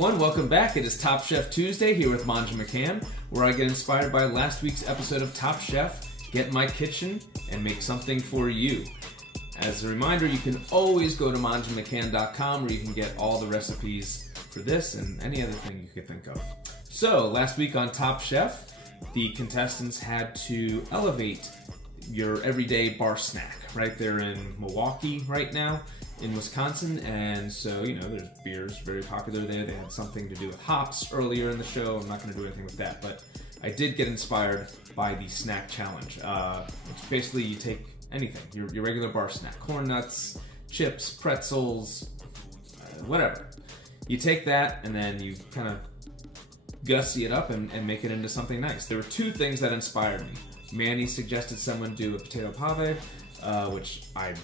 everyone, welcome back. It is Top Chef Tuesday here with Manja McCann, where I get inspired by last week's episode of Top Chef, get in my kitchen, and make something for you. As a reminder, you can always go to manjamccann.com where you can get all the recipes for this and any other thing you could think of. So, last week on Top Chef, the contestants had to elevate your everyday bar snack. Right, they're in Milwaukee right now, in Wisconsin, and so, you know, there's beers very popular there. They had something to do with hops earlier in the show. I'm not going to do anything with that, but I did get inspired by the snack challenge, which basically you take anything, your regular bar snack, corn nuts, chips, pretzels, whatever. You take that and then you kind of gussy it up and make it into something nice. There were two things that inspired me. Manny suggested someone do a potato pave, which I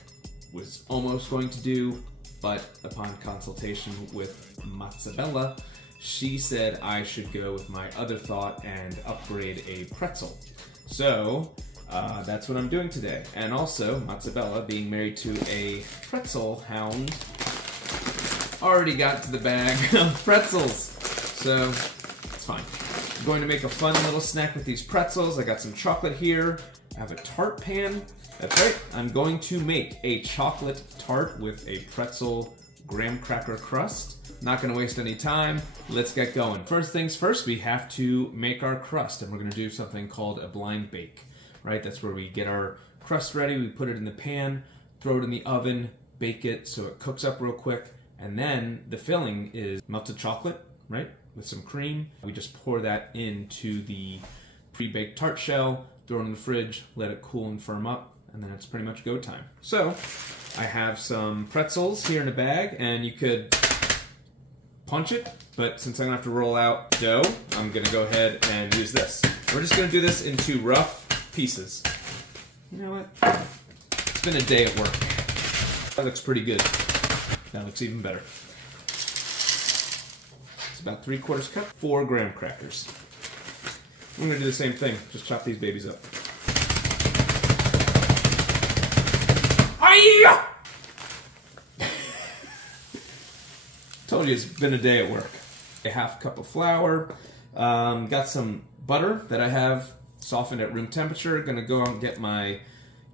was almost going to do, but upon consultation with Mozzabella, she said I should go with my other thought and upgrade a pretzel. So that's what I'm doing today. And also, Mozzabella, being married to a pretzel hound, already got to the bag of pretzels. So it's fine. I'm going to make a fun little snack with these pretzels. I got some chocolate here. I have a tart pan. That's right, I'm going to make a chocolate tart with a pretzel graham cracker crust. Not gonna waste any time, let's get going. First things first, we have to make our crust, and we're gonna do something called a blind bake, right? That's where we get our crust ready, we put it in the pan, throw it in the oven, bake it so it cooks up real quick, and then the filling is melted chocolate, right? With some cream. We just pour that into the pre-baked tart shell, throw it in the fridge, let it cool and firm up, and then it's pretty much go time. So, I have some pretzels here in a bag, and you could punch it, but since I'm gonna have to roll out dough, I'm gonna go ahead and use this. We're just gonna do this into rough pieces. You know what? It's been a day at work. That looks pretty good. That looks even better. It's about 3/4 cup, 4 graham crackers. I'm gonna do the same thing, just chop these babies up. Told you it's been a day at work. A half cup of flour. Got some butter that I have softened at room temperature. Gonna go out and get my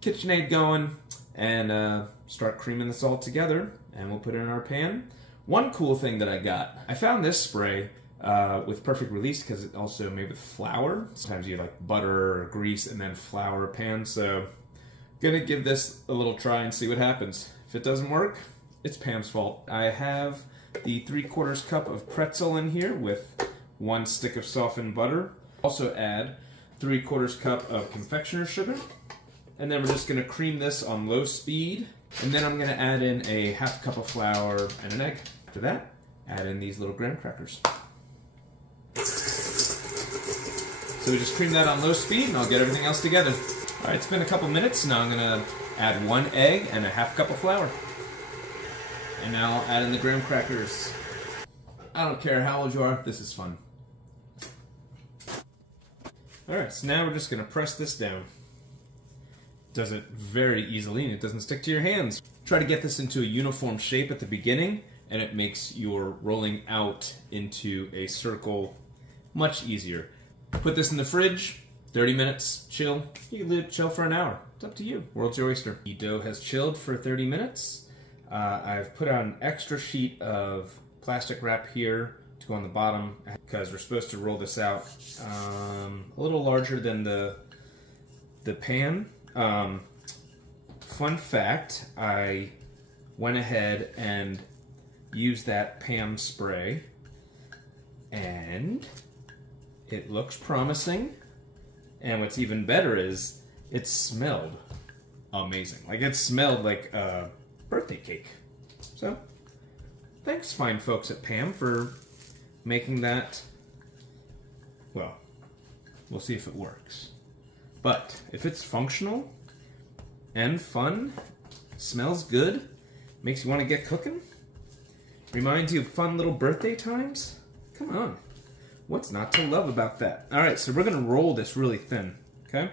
KitchenAid going and start creaming this all together, and we'll put it in our pan. One cool thing that I got, I found this spray with perfect release because it's also made with flour. Sometimes you like butter or grease and then flour pan, so gonna give this a little try and see what happens. If it doesn't work, it's Pam's fault. I have the 3/4 cup of pretzel in here with 1 stick of softened butter. Also add 3/4 cup of confectioner's sugar. And then we're just gonna cream this on low speed. And then I'm gonna add in a half cup of flour and an egg. After that, add in these little graham crackers. So we just cream that on low speed and I'll get everything else together. Alright, it's been a couple minutes. Now I'm gonna add 1 egg and a half cup of flour. And now I'll add in the graham crackers. I don't care how old you are, this is fun. Alright, so now we're just gonna press this down. Does it very easily and it doesn't stick to your hands. Try to get this into a uniform shape at the beginning and it makes your rolling out into a circle much easier. Put this in the fridge, 30 minutes, chill. You can leave it chill for an hour. It's up to you. World's your oyster. The dough has chilled for 30 minutes. I've put on an extra sheet of plastic wrap here to go on the bottom because we're supposed to roll this out a little larger than the pan. Fun fact, I went ahead and used that Pam spray and it looks promising. And what's even better is it smelled amazing. Like it smelled like a birthday cake. So, thanks fine folks at Pam for making that. Well, we'll see if it works. But if it's functional and fun, smells good, makes you want to get cooking, reminds you of fun little birthday times, come on. What's not to love about that? Alright, so we're going to roll this really thin, okay?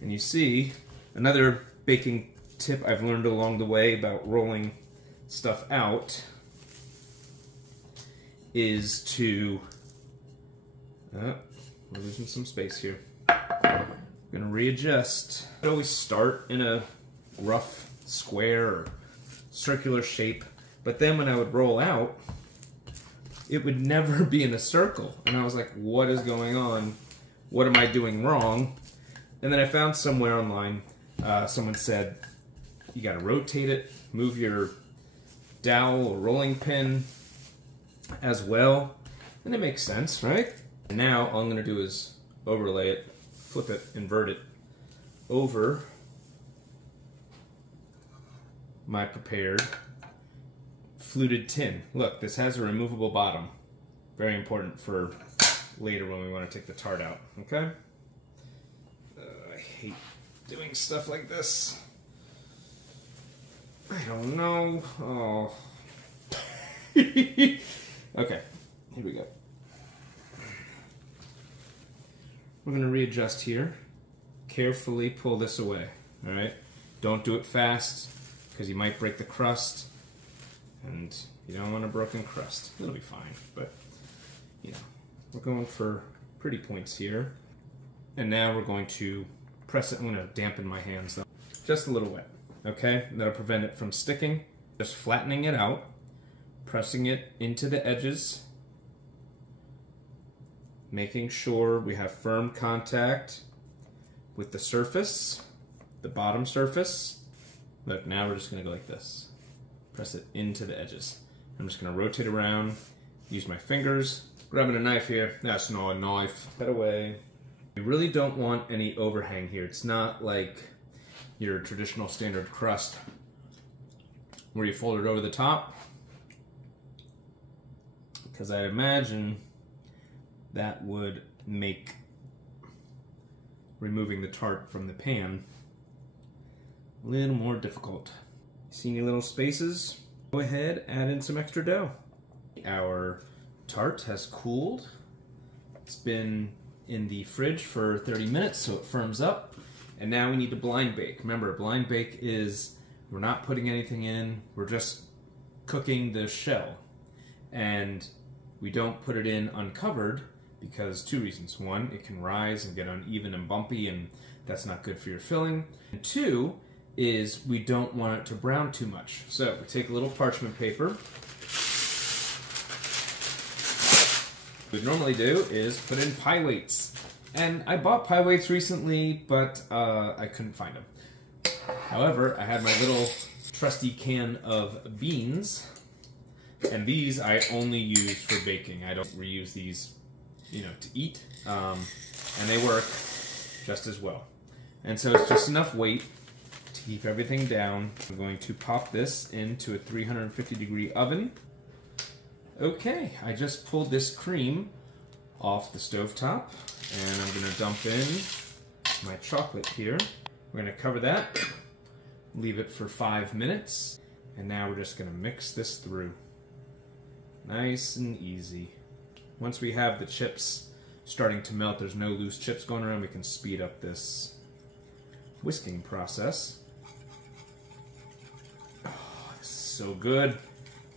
And you see, another baking tip I've learned along the way about rolling stuff out is to, we're losing some space here. I'm gonna readjust. I always start in a rough square or circular shape, but then when I would roll out, it would never be in a circle. And I was like, what is going on? What am I doing wrong? And then I found somewhere online, someone said, you gotta rotate it, move your dowel or rolling pin as well. And it makes sense, right? And now all I'm gonna do is overlay it, flip it, invert it over my prepared fluted tin. Look, this has a removable bottom. Very important for later when we want to take the tart out, okay? I hate doing stuff like this. I don't know. Oh. Okay, here we go. We're going to readjust here. Carefully pull this away, all right? Don't do it fast, because you might break the crust, and you don't want a broken crust. It'll be fine, but, you know, we're going for pretty points here. And now we're going to press it. I'm going to dampen my hands, though. Just a little wet, okay? That'll prevent it from sticking. Just flattening it out, pressing it into the edges, making sure we have firm contact with the surface, the bottom surface. Look, now we're just going to go like this. Press it into the edges. I'm just going to rotate around, use my fingers. Grabbing a knife here. That's not a knife. Cut away. You really don't want any overhang here. It's not like your traditional standard crust where you fold it over the top, because I imagine that would make removing the tart from the pan a little more difficult. See any little spaces? Go ahead, add in some extra dough. Our tart has cooled. It's been in the fridge for 30 minutes, so it firms up. And now we need to blind bake. Remember, blind bake is, we're not putting anything in, we're just cooking the shell. And we don't put it in uncovered because two reasons. One, it can rise and get uneven and bumpy, and that's not good for your filling. And two, is we don't want it to brown too much. So we take a little parchment paper. What we normally do is put in pie weights. And I bought pie weights recently, but I couldn't find them. However, I had my little trusty can of beans, and these I only use for baking. I don't reuse these, you know, to eat, and they work just as well. And so it's just enough weight to keep everything down. I'm going to pop this into a 350-degree oven. Okay, I just pulled this cream off the stovetop, and I'm going to dump in my chocolate here. We're going to cover that, leave it for 5 minutes, and now we're just going to mix this through. Nice and easy. Once we have the chips starting to melt, there's no loose chips going around, we can speed up this whisking process. Oh, this is so good.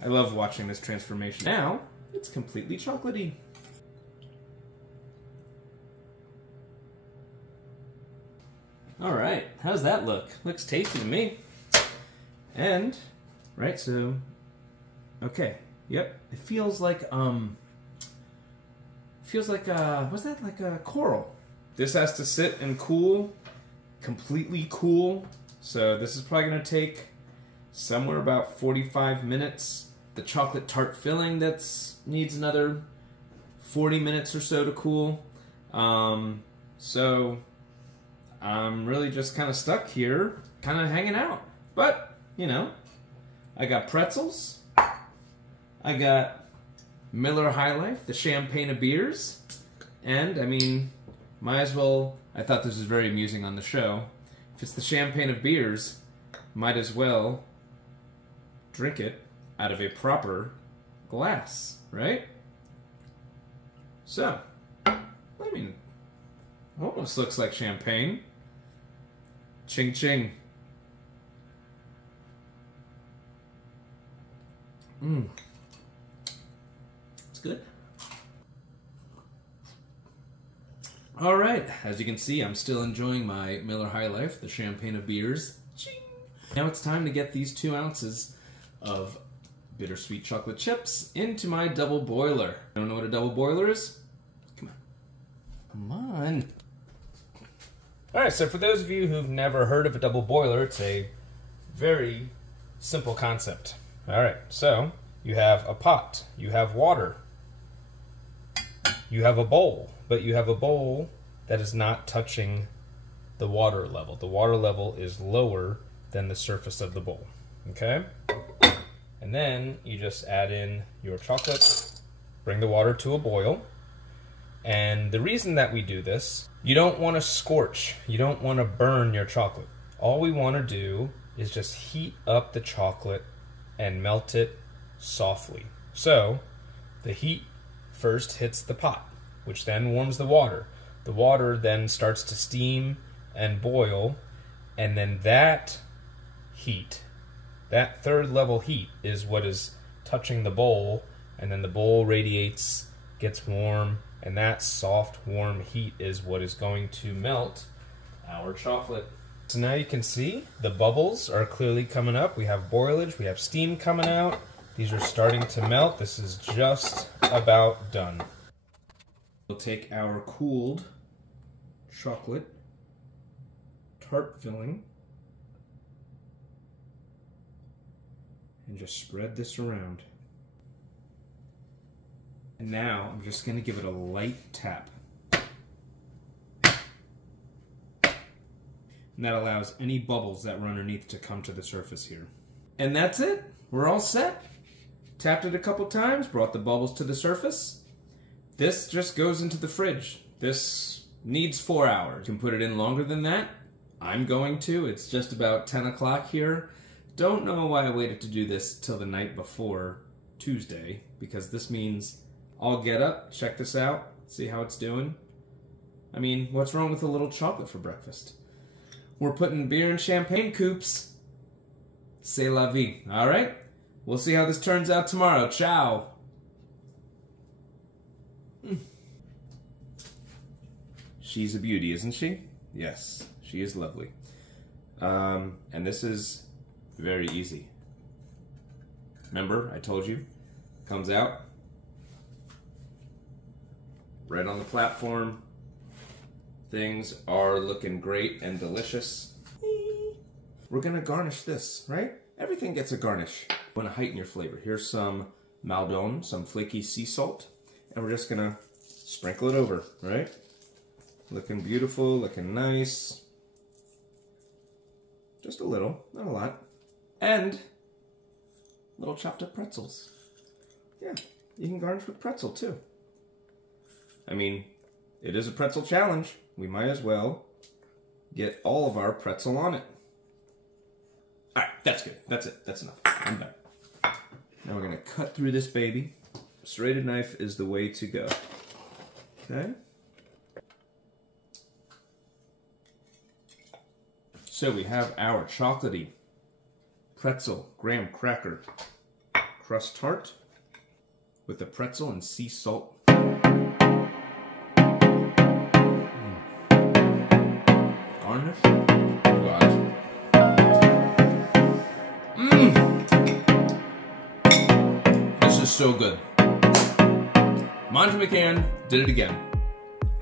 I love watching this transformation. Now, it's completely chocolatey. Alright, how's that look? Looks tasty to me. And, right, so, okay, yep, it feels like, what's that, like a coral. This has to sit and cool, completely cool, so this is probably going to take somewhere about 45 minutes. The chocolate tart filling needs another 40 minutes or so to cool. So I'm really just kind of stuck here, kind of hanging out. But, you know, I got pretzels, I got Miller High Life, the champagne of beers, and, I mean, might as well, I thought this was very amusing on the show. If it's the champagne of beers, might as well drink it out of a proper glass, right? So, I mean, almost looks like champagne. Ching ching. It's good. All right, as you can see, I'm still enjoying my Miller High Life, the champagne of beers. Ching. Now it's time to get these 2 ounces of bittersweet chocolate chips into my double boiler. Don't know what a double boiler is? Come on. Come on. All right, so for those of you who've never heard of a double boiler, it's a very simple concept. All right, so you have a pot, you have water, you have a bowl, but you have a bowl that is not touching the water level. The water level is lower than the surface of the bowl, okay? And then you just add in your chocolate, bring the water to a boil. And the reason that we do this, you don't want to scorch, you don't want to burn your chocolate. All we want to do is just heat up the chocolate and melt it softly. So the heat first hits the pot, which then warms the water. The water then starts to steam and boil, and then that heat, that third level heat, is what is touching the bowl, and then the bowl radiates, gets warm, and that soft, warm heat is what is going to melt our chocolate. So now you can see the bubbles are clearly coming up. We have boilage, we have steam coming out. These are starting to melt. This is just about done. We'll take our cooled chocolate tart filling and just spread this around. And now I'm just going to give it a light tap. And that allows any bubbles that run underneath to come to the surface here. And that's it. We're all set. Tapped it a couple times, brought the bubbles to the surface. This just goes into the fridge. This needs 4 hours. You can put it in longer than that. I'm going to. It's just about 10 o'clock here. Don't know why I waited to do this till the night before Tuesday, because this means I'll get up, check this out, see how it's doing. I mean, what's wrong with a little chocolate for breakfast? We're putting beer in champagne coupes. C'est la vie. All right? We'll see how this turns out tomorrow. Ciao. She's a beauty, isn't she? Yes, she is lovely. And this is very easy. Remember, I told you, comes out right on the platform. Things are looking great and delicious. We're gonna garnish this, right? Everything gets a garnish. Want to heighten your flavor. Here's some Maldon, some flaky sea salt, and we're just gonna sprinkle it over, right? Looking beautiful, looking nice. Just a little, not a lot. And little chopped up pretzels. Yeah, you can garnish with pretzel too. I mean, it is a pretzel challenge. We might as well get all of our pretzel on it. All right, that's good. That's it. That's enough. I'm done. Now we're gonna cut through this baby. Serrated knife is the way to go. Okay. So we have our chocolatey pretzel graham cracker crust tart with the pretzel and sea salt. Garnish. Gosh. This is so good. Monty McCann did it again.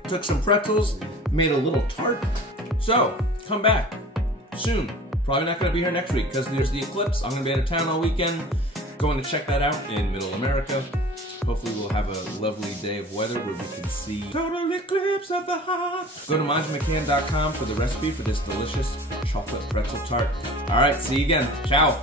Took some pretzels, made a little tart. So, come back soon. Probably not going to be here next week because there's the eclipse. I'm going to be out of town all weekend. Going to check that out in Middle America. Hopefully we'll have a lovely day of weather where we can see total eclipse of the heart. Go to monjamccann.com for the recipe for this delicious chocolate pretzel tart. All right, see you again. Ciao.